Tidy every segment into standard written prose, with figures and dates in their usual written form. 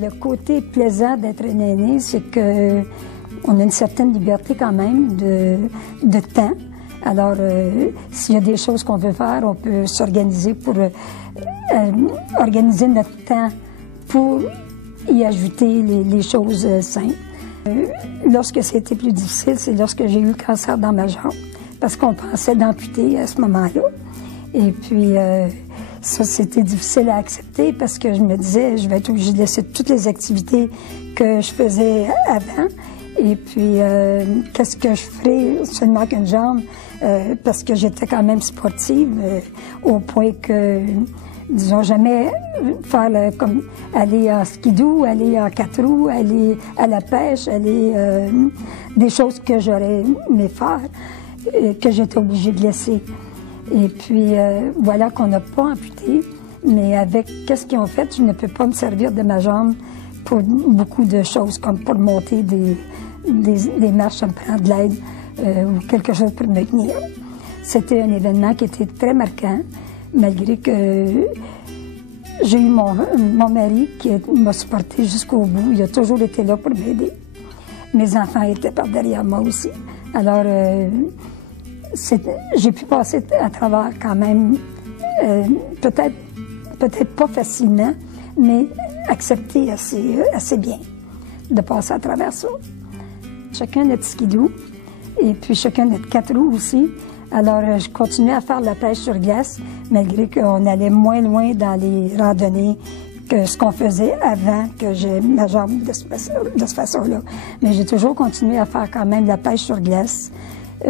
Le côté plaisant d'être une aînée, c'est que on a une certaine liberté quand même de temps. Alors, s'il y a des choses qu'on veut faire, on peut s'organiser pour organiser notre temps pour y ajouter les choses simples. Lorsque c'était plus difficile, c'est lorsque j'ai eu le cancer dans ma jambe, parce qu'on pensait d'amputer à ce moment-là. Et puis, ça, c'était difficile à accepter parce que je me disais, je vais être obligée de laisser toutes les activités que je faisais avant. Et puis, qu'est-ce que je ferais seulement qu'une jambe? Parce que j'étais quand même sportive, au point que, disons, jamais faire comme aller en skidoo, aller en 4 roues, aller à la pêche, aller des choses que j'aurais aimé faire, que j'étais obligée de laisser. Et puis, voilà qu'on n'a pas amputé, mais avec qu'est-ce qu'ils ont fait, je ne peux pas me servir de ma jambe pour beaucoup de choses, comme pour monter des marches, ça me prend de l'aide ou quelque chose pour me tenir. C'était un événement qui était très marquant, malgré que j'ai eu mon mari qui m'a supporté jusqu'au bout. Il a toujours été là pour m'aider. Mes enfants étaient par derrière moi aussi. Alors, j'ai pu passer à travers quand même, peut-être pas facilement, mais accepter assez bien de passer à travers ça. Chacun notre skidoo et puis chacun notre 4 roues aussi. Alors, je continuais à faire la pêche sur glace, malgré qu'on allait moins loin dans les randonnées que ce qu'on faisait avant que j'ai ma jambe de cette façon-là. Mais j'ai toujours continué à faire quand même la pêche sur glace,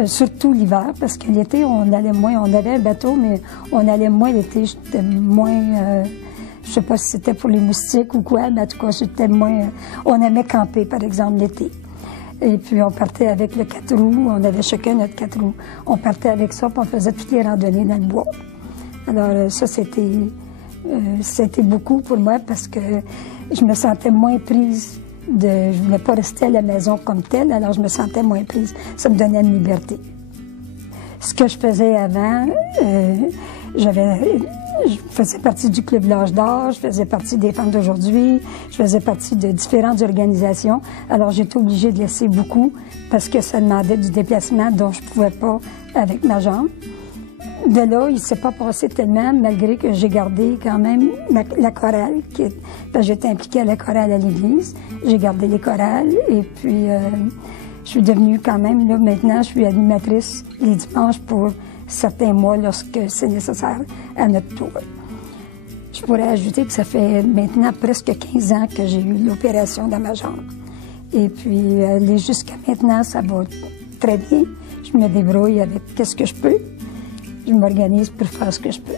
surtout l'hiver, parce que l'été, on allait moins. On avait un bateau, mais on allait moins l'été. J'étais moins... je sais pas si c'était pour les moustiques ou quoi, mais en tout cas, c'était moins... on aimait camper, par exemple, l'été. Et puis, on partait avec le 4 roues. On avait chacun notre 4 roues. On partait avec ça, puis on faisait toutes les randonnées dans le bois. Alors, ça, c'était beaucoup pour moi parce que je me sentais moins prise je ne voulais pas rester à la maison comme telle, alors je me sentais moins prise. Ça me donnait une liberté. Ce que je faisais avant, je faisais partie du Club L'Âge d'Or, je faisais partie des Femmes d'aujourd'hui, je faisais partie de différentes organisations. Alors, j'étais obligée de laisser beaucoup parce que ça demandait du déplacement dont je ne pouvais pas avec ma jambe. De là, il ne s'est pas passé tellement, malgré que j'ai gardé quand même la chorale, parce que j'étais impliquée à la chorale à l'église. J'ai gardé les chorales et puis je suis devenue quand même, là, maintenant, je suis animatrice les dimanches pour certains mois lorsque c'est nécessaire à notre tour. Je pourrais ajouter que ça fait maintenant presque 15 ans que j'ai eu l'opération dans ma jambe. Et puis, jusqu'à maintenant, ça va très bien. Je me débrouille avec qu'est-ce que je peux. Je m'organise pour faire ce que je peux.